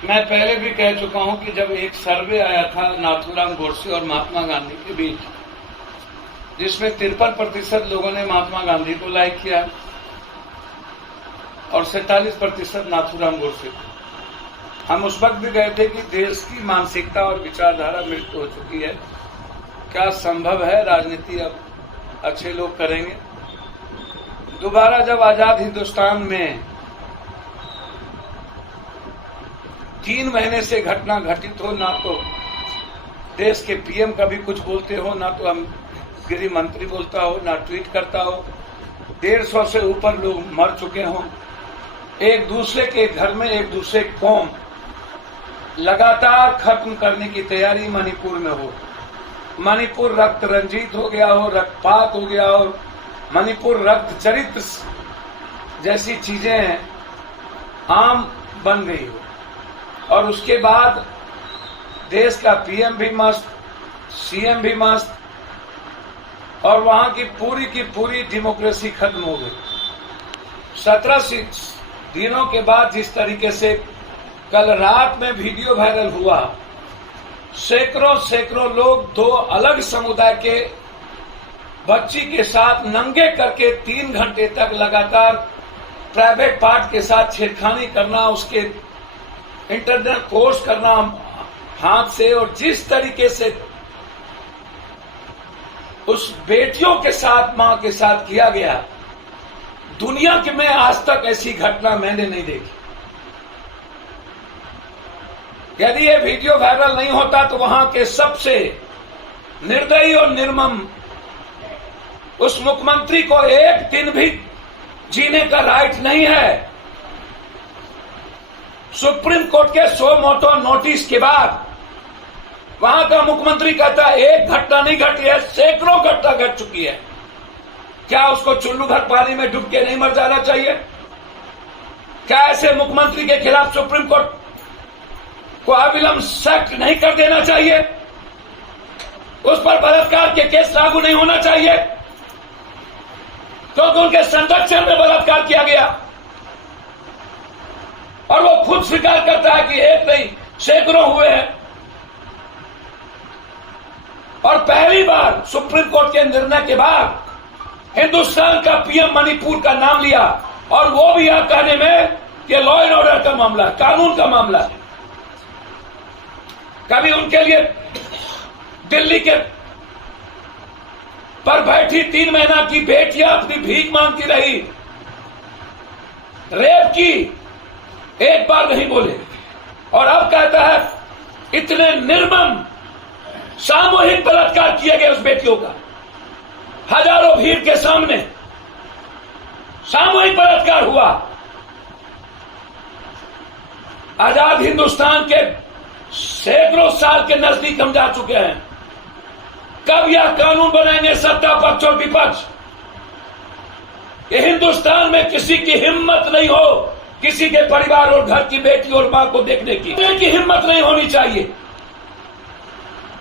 मैं पहले भी कह चुका हूं कि जब एक सर्वे आया था नाथूराम गोडसे और महात्मा गांधी के बीच, जिसमें 53% लोगों ने महात्मा गांधी को लाइक किया और 47% नाथूराम गोडसे को। हम उस वक्त भी गए थे कि देश की मानसिकता और विचारधारा मृत हो चुकी है, क्या संभव है राजनीति अब अच्छे लोग करेंगे। दोबारा जब आजाद हिंदुस्तान में 3 महीने से घटना घटित हो, ना तो देश के पीएम कभी कुछ बोलते हो, ना तो हम गृह मंत्री बोलता हो, ना ट्वीट करता हो, 150 से ऊपर लोग मर चुके हों, एक दूसरे के घर में एक दूसरे कौम लगातार खत्म करने की तैयारी मणिपुर में हो, मणिपुर रक्त रंजित हो गया हो, रक्तपात हो गया हो, मणिपुर रक्त चरित्र जैसी चीजें आम बन गई हो, और उसके बाद देश का पीएम भी मस्त, सीएम भी मस्त, और वहां की पूरी डेमोक्रेसी खत्म हो गई। 17 दिनों के बाद जिस तरीके से कल रात में वीडियो वायरल हुआ, सैकड़ों लोग 2 अलग समुदाय के बच्ची के साथ नंगे करके 3 घंटे तक लगातार प्राइवेट पार्ट के साथ छेड़खानी करना, उसके इंटरनेट कोर्स करना हाथ से, और जिस तरीके से उस बेटियों के साथ, मां के साथ किया गया, दुनिया के में आज तक ऐसी घटना मैंने नहीं देखी। यदि ये वीडियो वायरल नहीं होता तो वहां के सबसे निर्दयी और निर्मम उस मुख्यमंत्री को एक दिन भी जीने का राइट नहीं है। सुप्रीम कोर्ट के सो मोटो नोटिस के बाद वहां का मुख्यमंत्री कहता है एक घटना नहीं घटी है, सैकड़ों घटना घट चुकी है। क्या उसको चुल्लू भर पानी में डूब के नहीं मर जाना चाहिए? क्या ऐसे मुख्यमंत्री के खिलाफ सुप्रीम कोर्ट को अविलंब सख्त नहीं कर देना चाहिए? उस पर बलात्कार के केस लागू नहीं होना चाहिए क्योंकि उनके संरक्षण में बलात्कार किया गया, और वो खुद स्वीकार करता है कि एक नहीं सैकड़ों हुए हैं। और पहली बार सुप्रीम कोर्ट के निर्णय के बाद हिंदुस्तान का पीएम मणिपुर का नाम लिया, और वो भी यह कहने में कि लॉ एंड ऑर्डर का मामला, कानून का मामला है। कभी उनके लिए दिल्ली के पर बैठी 3 महीना की बेटियां अपनी भीख मांगती रही, रेप की, एक बार नहीं बोले, और अब कहता है इतने निर्मम सामूहिक बलात्कार किए गए उस बेटियों का, हजारों भीड़ के सामने सामूहिक बलात्कार हुआ। आजाद हिंदुस्तान के सैकड़ों साल के नजदीक हम जा चुके हैं। कब यह कानून बनाएंगे सत्ता पक्ष और विपक्ष? ये हिंदुस्तान में किसी की हिम्मत नहीं हो किसी के परिवार और घर की बेटी और मां को देखने की हिम्मत नहीं होनी चाहिए।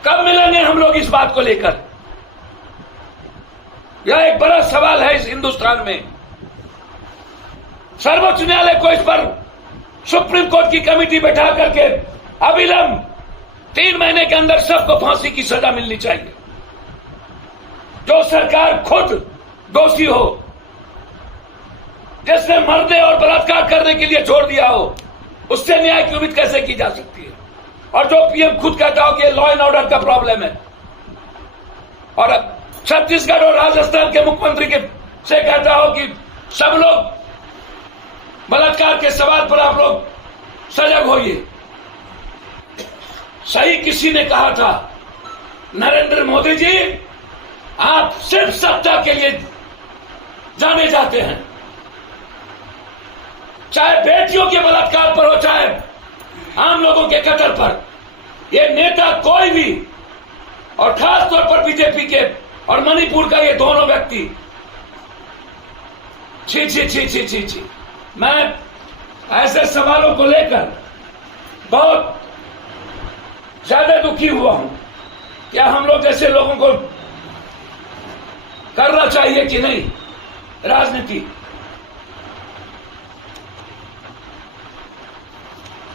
कब मिलेंगे हम लोग इस बात को लेकर? यह एक बड़ा सवाल है इस हिंदुस्तान में। सर्वोच्च न्यायालय को इस पर सुप्रीम कोर्ट की कमेटी बैठा करके अविलंब 3 महीने के अंदर सबको फांसी की सजा मिलनी चाहिए। जो सरकार खुद दोषी हो, जिसने मरने और बलात्कार करने के लिए छोड़ दिया हो, उससे न्याय की उम्मीद कैसे की जा सकती है? और जो पीएम खुद कहता हो कि लॉ एंड ऑर्डर का प्रॉब्लम है, और छत्तीसगढ़ और राजस्थान के मुख्यमंत्री के से कहता हो कि सब लोग बलात्कार के सवाल पर आप लोग सजग होइए। सही किसी ने कहा था, नरेंद्र मोदी जी आप सिर्फ सत्ता के लिए जाने जाते हैं, चाहे बेटियों के बलात्कार पर हो, चाहे आम लोगों के कत्ल पर। ये नेता कोई भी, और खास तौर पर बीजेपी के और मणिपुर का ये दोनों व्यक्ति, छी छी छी छी छी छी। मैं ऐसे सवालों को लेकर बहुत ज्यादा दुखी हुआ हूं। क्या हम लोग जैसे लोगों को करना चाहिए कि नहीं राजनीति?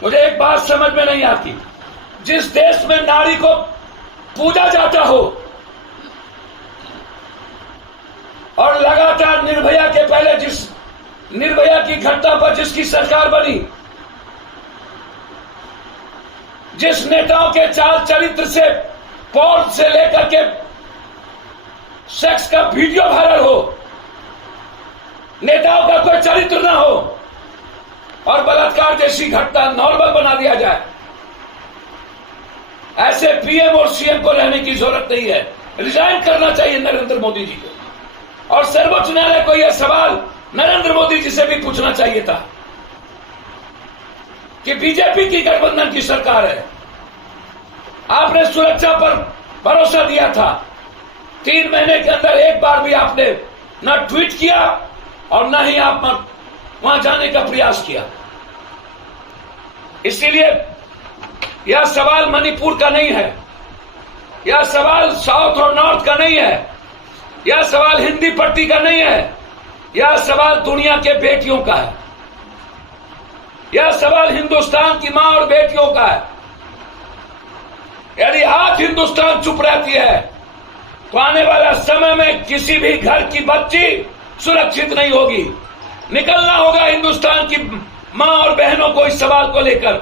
मुझे एक बात समझ में नहीं आती, जिस देश में नारी को पूजा जाता हो और लगातार निर्भया के पहले जिस निर्भया की घटना पर जिसकी सरकार बनी, जिस नेताओं के चाल चरित्र से पोर्न से लेकर के सेक्स का वीडियो वायरल हो, नेताओं का कोई चरित्र ना हो और बलात्कार जैसी घटना नॉर्मल बना दिया जाए, ऐसे पीएम और सीएम को रहने की जरूरत नहीं है। रिजाइन करना चाहिए नरेंद्र मोदी जी को। और सर्वोच्च न्यायालय को यह सवाल नरेंद्र मोदी जी से भी पूछना चाहिए था कि बीजेपी की गठबंधन की सरकार है, आपने सुरक्षा पर भरोसा दिया था, 3 महीने के अंदर एक बार भी आपने न ट्वीट किया और न ही आप वहां जाने का प्रयास किया। इसीलिए यह सवाल मणिपुर का नहीं है, यह सवाल साउथ और नॉर्थ का नहीं है, यह सवाल हिंदी पट्टी का नहीं है, यह सवाल दुनिया के बेटियों का है, यह सवाल हिंदुस्तान की मां और बेटियों का है। यदि आज हिंदुस्तान चुप रहती है तो आने वाला समय में किसी भी घर की बच्ची सुरक्षित नहीं होगी। निकलना होगा हिंदुस्तान की मां और बहनों को इस सवाल को लेकर